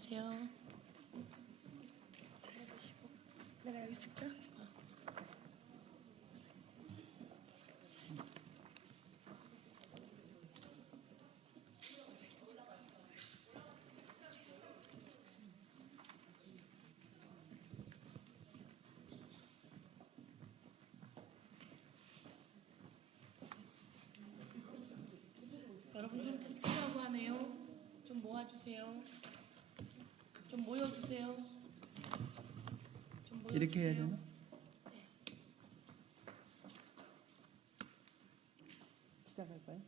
안녕하세요. 내가 여기 있을까? 여러분 좀 붙이라고 하네요. 좀 모아주세요. 좀 모여주세요. 좀 모여주세요. 이렇게 해야 되나? 시작할까요?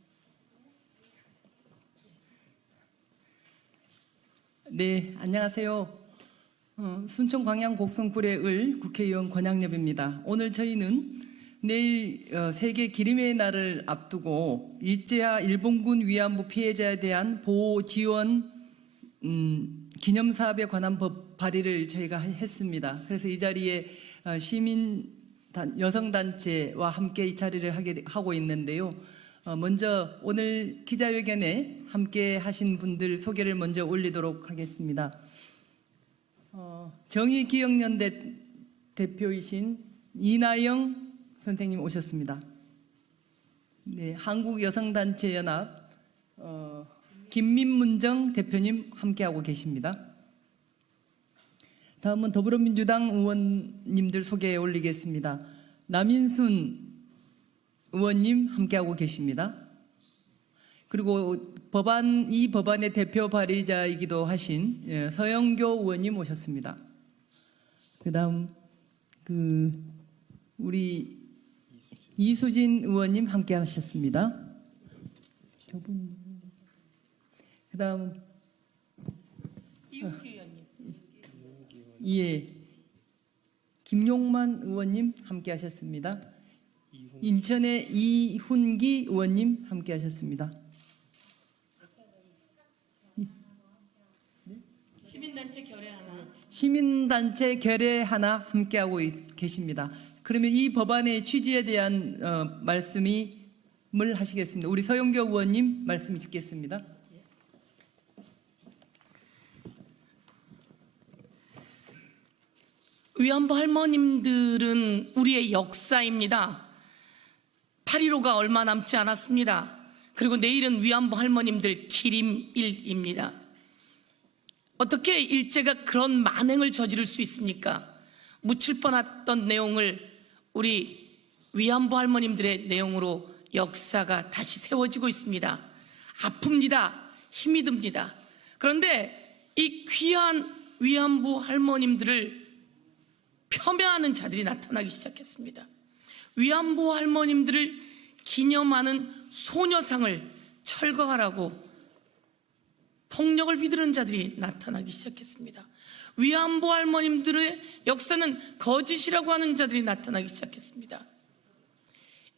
네, 안녕하세요. 순천 광양 곡성굴의 을 국회의원 권양엽입니다. 오늘 저희는 내일 세계 기림의 날을 앞두고 일제하 일본군 위안부 피해자에 대한 보호 지원 기념사업에 관한 법 발의를 저희가 했습니다. 그래서 이 자리에 여성단체와 함께 이 자리를 하고 있는데요. 먼저 오늘 기자회견에 함께 하신 분들 소개를 먼저 올리도록 하겠습니다. 정의기억연대 대표이신 이나영 선생님 오셨습니다. 네, 한국여성단체연합 김민문정 대표님 함께하고 계십니다. 다음은 더불어민주당 의원님들 소개해 올리겠습니다. 남인순 의원님 함께하고 계십니다. 그리고 이 법안의 대표 발의자이기도 하신 서영교 의원님 오셨습니다. 그다음 우리 이수진 의원님 함께하셨습니다. 그다음 이훈기 의원님. 예, 김용만 의원님 함께하셨습니다. 인천의 이훈기 의원님 함께하셨습니다. 시민단체 결의 하나. 시민단체 결의 하나 함께하고 계십니다. 그러면 이 법안의 취지에 대한 말씀을 하시겠습니다. 우리 서영교 의원님 말씀 듣겠습니다. 위안부 할머님들은 우리의 역사입니다. 8.15가 얼마 남지 않았습니다. 그리고 내일은 위안부 할머님들 기림일입니다. 어떻게 일제가 그런 만행을 저지를 수 있습니까? 묻힐 뻔했던 내용을 우리 위안부 할머님들의 내용으로 역사가 다시 세워지고 있습니다. 아픕니다. 힘이 듭니다. 그런데 이 귀한 위안부 할머님들을 폄훼하는 자들이 나타나기 시작했습니다. 위안부 할머님들을 기념하는 소녀상을 철거하라고 폭력을 휘두르는 자들이 나타나기 시작했습니다. 위안부 할머님들의 역사는 거짓이라고 하는 자들이 나타나기 시작했습니다.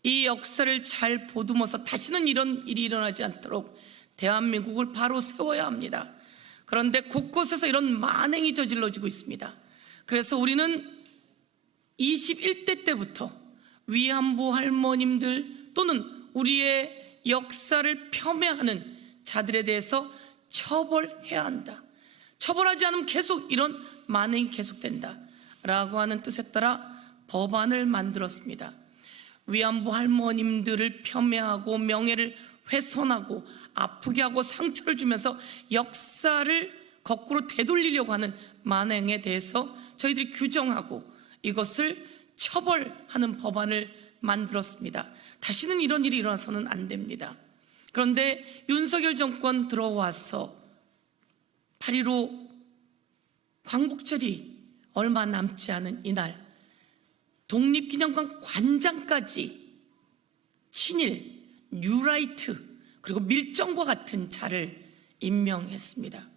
이 역사를 잘 보듬어서 다시는 이런 일이 일어나지 않도록 대한민국을 바로 세워야 합니다. 그런데 곳곳에서 이런 만행이 저질러지고 있습니다. 그래서 우리는 21대 때부터 위안부 할머님들 또는 우리의 역사를 폄훼하는 자들에 대해서 처벌해야 한다. 처벌하지 않으면 계속 이런 만행이 계속된다 라고 하는 뜻에 따라 법안을 만들었습니다. 위안부 할머님들을 폄훼하고 명예를 훼손하고 아프게 하고 상처를 주면서 역사를 거꾸로 되돌리려고 하는 만행에 대해서 저희들이 규정하고 이것을 처벌하는 법안을 만들었습니다. 다시는 이런 일이 일어나서는 안 됩니다. 그런데 윤석열 정권 들어와서 8.15 광복절이 얼마 남지 않은 이날 독립기념관 관장까지 친일, 뉴라이트 그리고 밀정과 같은 자를 임명했습니다.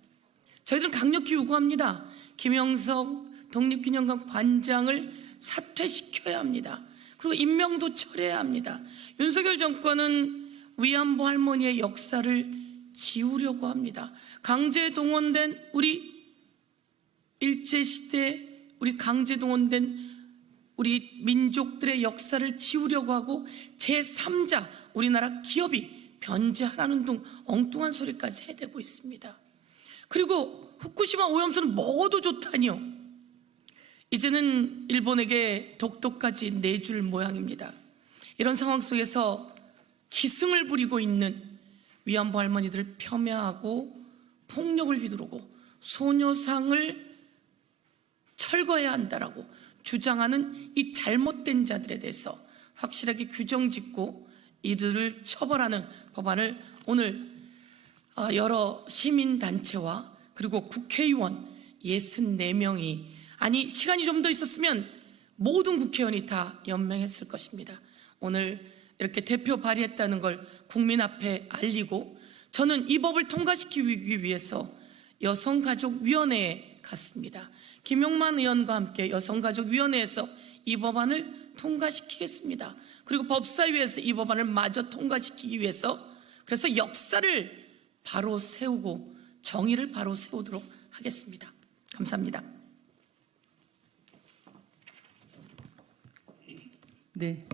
저희들은 강력히 요구합니다. 김영석 독립기념관 관장을 사퇴시켜야 합니다. 그리고 임명도 철회해야 합니다. 윤석열 정권은 위안부 할머니의 역사를 지우려고 합니다. 강제 동원된 우리 일제시대 우리 강제 동원된 우리 민족들의 역사를 지우려고 하고 제3자 우리나라 기업이 변제하라는 등 엉뚱한 소리까지 해대고 있습니다. 그리고 후쿠시마 오염수는 먹어도 좋다니요. 이제는 일본에게 독도까지 내줄 모양입니다. 이런 상황 속에서 기승을 부리고 있는 위안부 할머니들을 폄훼하고 폭력을 휘두르고 소녀상을 철거해야 한다라고 주장하는 이 잘못된 자들에 대해서 확실하게 규정짓고 이들을 처벌하는 법안을 오늘 여러 시민단체와 그리고 국회의원 64명이, 아니 시간이 좀 더 있었으면 모든 국회의원이 다 연맹했을 것입니다. 오늘 이렇게 대표 발의했다는 걸 국민 앞에 알리고, 저는 이 법을 통과시키기 위해서 여성가족위원회에 갔습니다. 김용만 의원과 함께 여성가족위원회에서 이 법안을 통과시키겠습니다. 그리고 법사위에서 이 법안을 마저 통과시키기 위해서 그래서 역사를 바로 세우고 정의를 바로 세우도록 하겠습니다. 감사합니다. 네.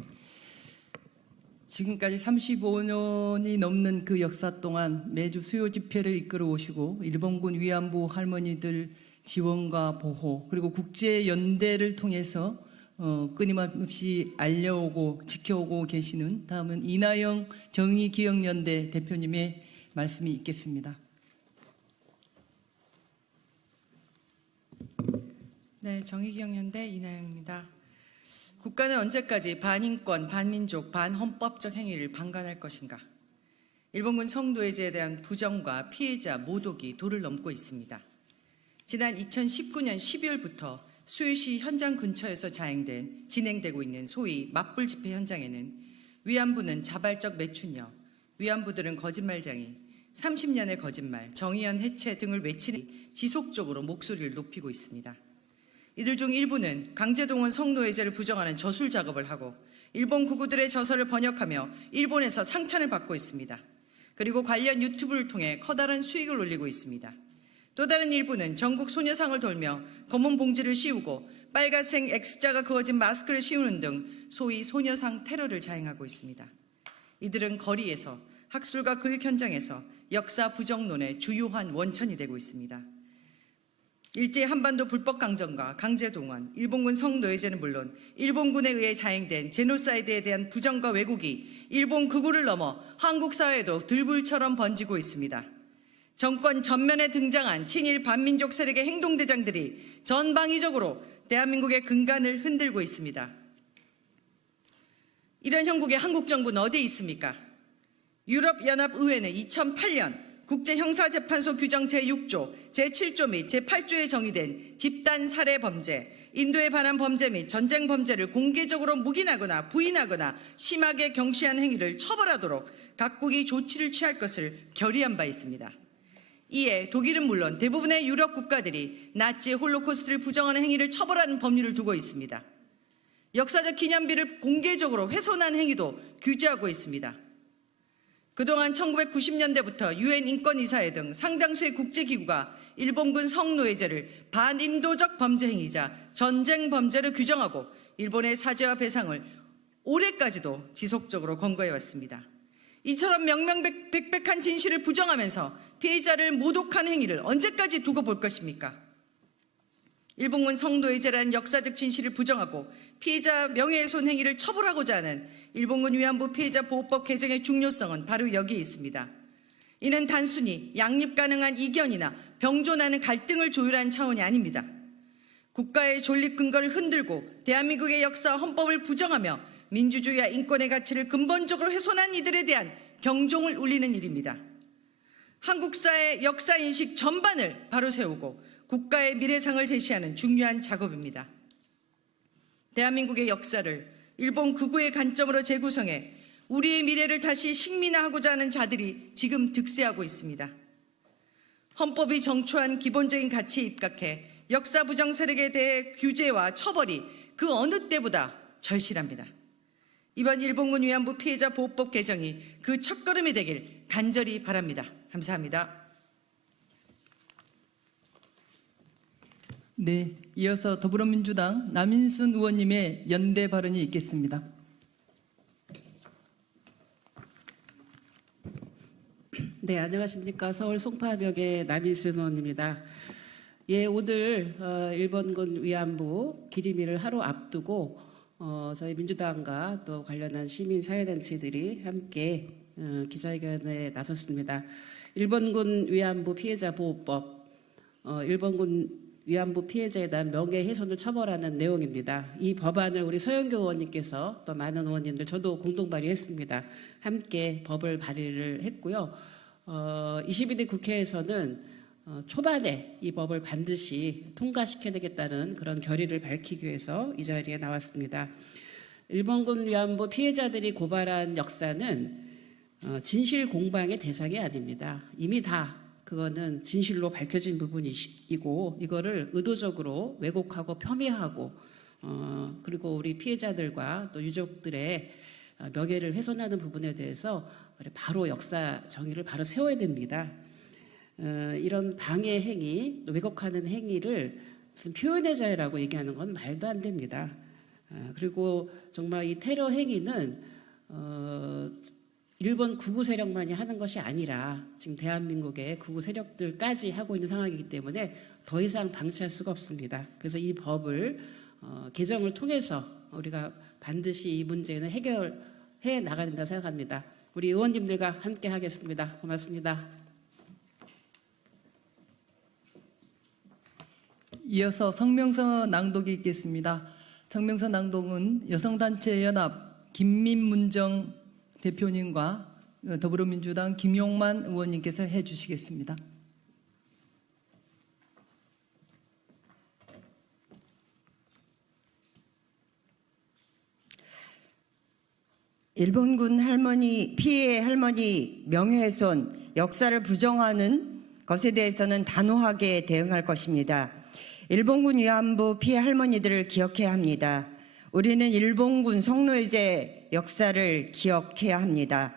지금까지 35년이 넘는 그 역사 동안 매주 수요 집회를 이끌어 오시고 일본군 위안부 할머니들 지원과 보호, 그리고 국제 연대를 통해서 끊임없이 알려오고 지켜오고 계시는, 다음은 이나영 정의기억연대 대표님의 말씀이 있겠습니다. 네, 정의기억연대 이나영입니다. 국가는 언제까지 반인권, 반민족, 반헌법적 행위를 방관할 것인가? 일본군 성노예제에 대한 부정과 피해자 모독이 도를 넘고 있습니다. 지난 2019년 12월부터 수유시 현장 근처에서 진행되고 있는 소위 맞불 집회 현장에는 위안부는 자발적 매춘녀, 위안부들은 거짓말쟁이, 30년의 거짓말, 정의연 해체 등을 외치는 지속적으로 목소리를 높이고 있습니다. 이들 중 일부는 강제동원 성노예제를 부정하는 저술 작업을 하고 일본 구구들의 저서를 번역하며 일본에서 상찬을 받고 있습니다. 그리고 관련 유튜브를 통해 커다란 수익을 올리고 있습니다. 또 다른 일부는 전국 소녀상을 돌며 검은 봉지를 씌우고 빨간색 X자가 그어진 마스크를 씌우는 등 소위 소녀상 테러를 자행하고 있습니다. 이들은 거리에서, 학술과 교육 현장에서 역사 부정론의 주요한 원천이 되고 있습니다. 일제 한반도 불법 강점과 강제동원, 일본군 성노예제는 물론 일본군에 의해 자행된 제노사이드에 대한 부정과 왜곡이 일본 극우를 넘어 한국 사회에도 들불처럼 번지고 있습니다. 정권 전면에 등장한 친일 반민족 세력의 행동대장들이 전방위적으로 대한민국의 근간을 흔들고 있습니다. 이런 형국의 한국 정부는 어디에 있습니까? 유럽연합의회는 2008년 국제형사재판소 규정 제6조, 제7조 및 제8조에 정의된 집단 살해 범죄, 인도에 반한 범죄 및 전쟁 범죄를 공개적으로 묵인하거나 부인하거나 심하게 경시한 행위를 처벌하도록 각국이 조치를 취할 것을 결의한 바 있습니다. 이에 독일은 물론 대부분의 유럽 국가들이 나치 홀로코스트를 부정하는 행위를 처벌하는 법률을 두고 있습니다. 역사적 기념비를 공개적으로 훼손한 행위도 규제하고 있습니다. 그동안 1990년대부터 유엔 인권이사회 등 상당수의 국제기구가 일본군 성노예제를 반인도적 범죄 행위자 전쟁 범죄로 규정하고 일본의 사죄와 배상을 올해까지도 지속적으로 권고해왔습니다. 이처럼 명명백백한 진실을 부정하면서 피해자를 모독한 행위를 언제까지 두고 볼 것입니까? 일본군 성노예제라는 역사적 진실을 부정하고 피해자 명예훼손 행위를 처벌하고자 하는 일본군 위안부 피해자 보호법 개정의 중요성은 바로 여기에 있습니다. 이는 단순히 양립 가능한 이견이나 병존하는 갈등을 조율하는 차원이 아닙니다. 국가의 존립 근거를 흔들고 대한민국의 역사와 헌법을 부정하며 민주주의와 인권의 가치를 근본적으로 훼손한 이들에 대한 경종을 울리는 일입니다. 한국 사회 역사인식 전반을 바로 세우고 국가의 미래상을 제시하는 중요한 작업입니다. 대한민국의 역사를 일본 극우의 관점으로 재구성해 우리의 미래를 다시 식민화하고자 하는 자들이 지금 득세하고 있습니다. 헌법이 정초한 기본적인 가치에 입각해 역사 부정 세력에 대해 규제와 처벌이 그 어느 때보다 절실합니다. 이번 일본군 위안부 피해자 보호법 개정이 그 첫걸음이 되길 간절히 바랍니다. 감사합니다. 네, 이어서 더불어민주당 남인순 의원님의 연대 발언이 있겠습니다. 네, 안녕하십니까. 서울 송파역의 남인순 의원입니다. 예, 오늘 일본군 위안부 기림일을 하루 앞두고 저희 민주당과 또 관련한 시민 사회단체들이 함께 기자회견에 나섰습니다. 일본군 위안부 피해자 보호법, 일본군 위안부 피해자에 대한 명예훼손을 처벌하는 내용입니다. 이 법안을 우리 서영교 의원님께서 또 많은 의원님들, 저도 공동 발의했습니다. 함께 법을 발의를 했고요. 22대 국회에서는 초반에 이 법을 반드시 통과시켜야 되겠다는 그런 결의를 밝히기 위해서 이 자리에 나왔습니다. 일본군 위안부 피해자들이 고발한 역사는 진실 공방의 대상이 아닙니다. 이미 다 그거는 진실로 밝혀진 부분이고 이거를 의도적으로 왜곡하고 폄훼하고 그리고 우리 피해자들과 또 유족들의 명예를 훼손하는 부분에 대해서 바로 역사 정의를 바로 세워야 됩니다. 이런 방해 행위, 왜곡하는 행위를 무슨 표현의 자유라고 얘기하는 건 말도 안 됩니다. 그리고 정말 이 테러 행위는 일본 극우 세력만이 하는 것이 아니라 지금 대한민국의 극우 세력들까지 하고 있는 상황이기 때문에 더 이상 방치할 수가 없습니다. 그래서 이 법을 개정을 통해서 우리가 반드시 이 문제는 해결해 나가야 된다고 생각합니다. 우리 의원님들과 함께 하겠습니다. 고맙습니다. 이어서 성명서 낭독이 있겠습니다. 성명서 낭독은 여성단체연합 김민문정 대표님과 더불어민주당 김용만 의원님께서 해주시겠습니다. 일본군 피해 할머니 명예훼손 역사를 부정하는 것에 대해서는 단호하게 대응할 것입니다. 일본군 위안부 피해 할머니들을 기억해야 합니다. 우리는 일본군 성노예제 역사를 기억해야 합니다.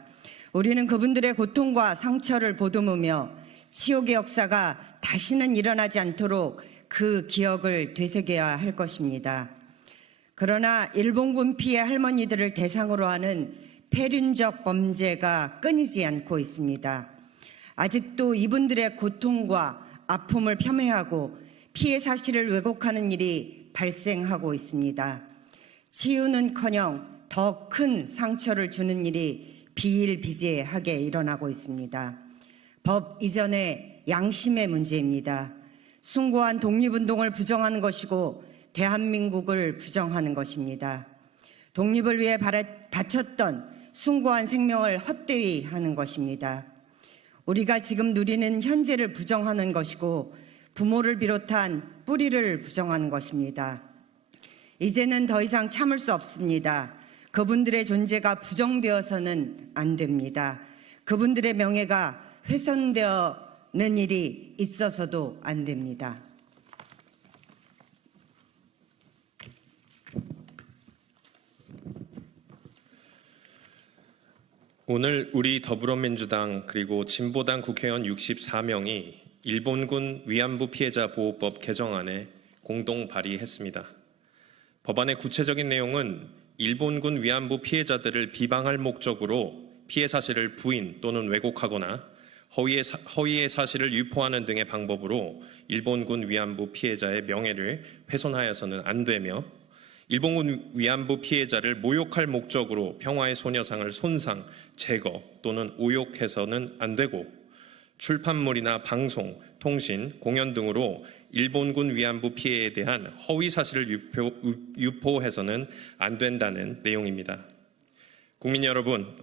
우리는 그분들의 고통과 상처를 보듬으며 치욕의 역사가 다시는 일어나지 않도록 그 기억을 되새겨야 할 것입니다. 그러나 일본군 피해 할머니들을 대상으로 하는 폐륜적 범죄가 끊이지 않고 있습니다. 아직도 이분들의 고통과 아픔을 폄훼하고 피해 사실을 왜곡하는 일이 발생하고 있습니다. 치유는커녕 더 큰 상처를 주는 일이 비일비재하게 일어나고 있습니다. 법 이전의 양심의 문제입니다. 숭고한 독립운동을 부정하는 것이고 대한민국을 부정하는 것입니다. 독립을 위해 바쳤던 숭고한 생명을 헛되이 하는 것입니다. 우리가 지금 누리는 현재를 부정하는 것이고 부모를 비롯한 뿌리를 부정하는 것입니다. 이제는 더 이상 참을 수 없습니다. 그분들의 존재가 부정되어서는 안 됩니다. 그분들의 명예가 훼손되는 일이 있어서도 안 됩니다. 오늘 우리 더불어민주당 그리고 진보당 국회의원 64명이 일본군 위안부 피해자 보호법 개정안에 공동 발의했습니다. 법안의 구체적인 내용은 일본군 위안부 피해자들을 비방할 목적으로 피해 사실을 부인 또는 왜곡하거나 허위의 사실을 유포하는 등의 방법으로 일본군 위안부 피해자의 명예를 훼손하여서는 안 되며 일본군 위안부 피해자를 모욕할 목적으로 평화의 소녀상을 손상, 제거 또는 오욕해서는 안 되고 출판물이나 방송, 통신, 공연 등으로 일본군 위안부 피해에 대한 허위 사실을 유포해서는 안 된다는 내용입니다. 국민 여러분,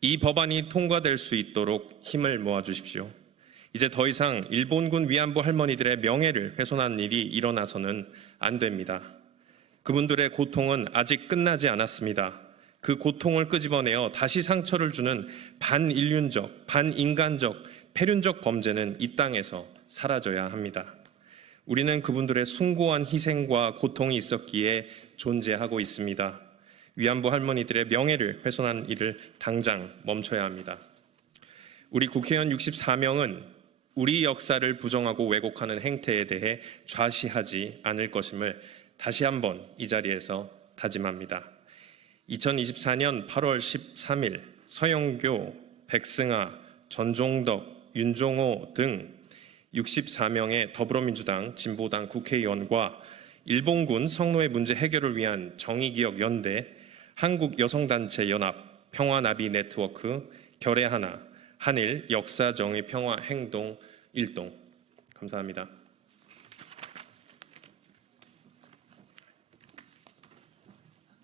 이 법안이 통과될 수 있도록 힘을 모아주십시오. 이제 더 이상 일본군 위안부 할머니들의 명예를 훼손하는 일이 일어나서는 안 됩니다. 그분들의 고통은 아직 끝나지 않았습니다. 그 고통을 끄집어내어 다시 상처를 주는 반인륜적, 반인간적, 폐륜적 범죄는 이 땅에서 사라져야 합니다. 우리는 그분들의 숭고한 희생과 고통이 있었기에 존재하고 있습니다. 위안부 할머니들의 명예를 훼손한 일을 당장 멈춰야 합니다. 우리 국회의원 64명은 우리 역사를 부정하고 왜곡하는 행태에 대해 좌시하지 않을 것임을 다시 한번 이 자리에서 다짐합니다. 2024년 8월 13일 서영교, 백승아, 전종덕, 윤종호 등 64명의 더불어민주당, 진보당 국회의원과 일본군 성노예 문제 해결을 위한 정의기억연대, 한국여성단체연합, 평화나비 네트워크, 결의하나, 한일 역사정의평화행동 일동. 감사합니다.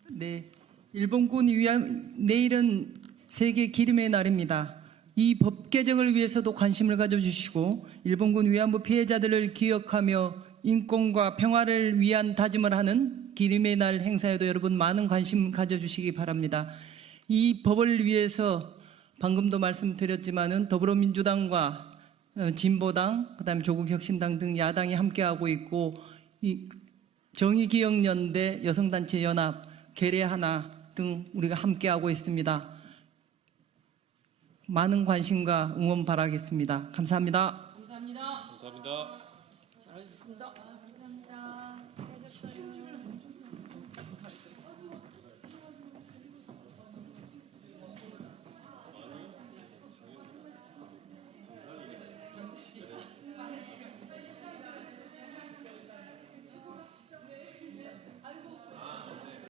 네, 일본군 내일은 세계 기림의 날입니다. 이 법 개정을 위해서도 관심을 가져주시고 일본군 위안부 피해자들을 기억하며 인권과 평화를 위한 다짐을 하는 기림의 날 행사에도 여러분 많은 관심 가져주시기 바랍니다. 이 법을 위해서 방금도 말씀드렸지만은 더불어민주당과 진보당, 그다음에 조국혁신당 등 야당이 함께하고 있고 이 정의기억연대, 여성단체연합, 계례하나 등 우리가 함께하고 있습니다. 많은 관심과 응원 바라겠습니다. 감사합니다. 감사합니다. 감사합니다. 잘하셨습니다.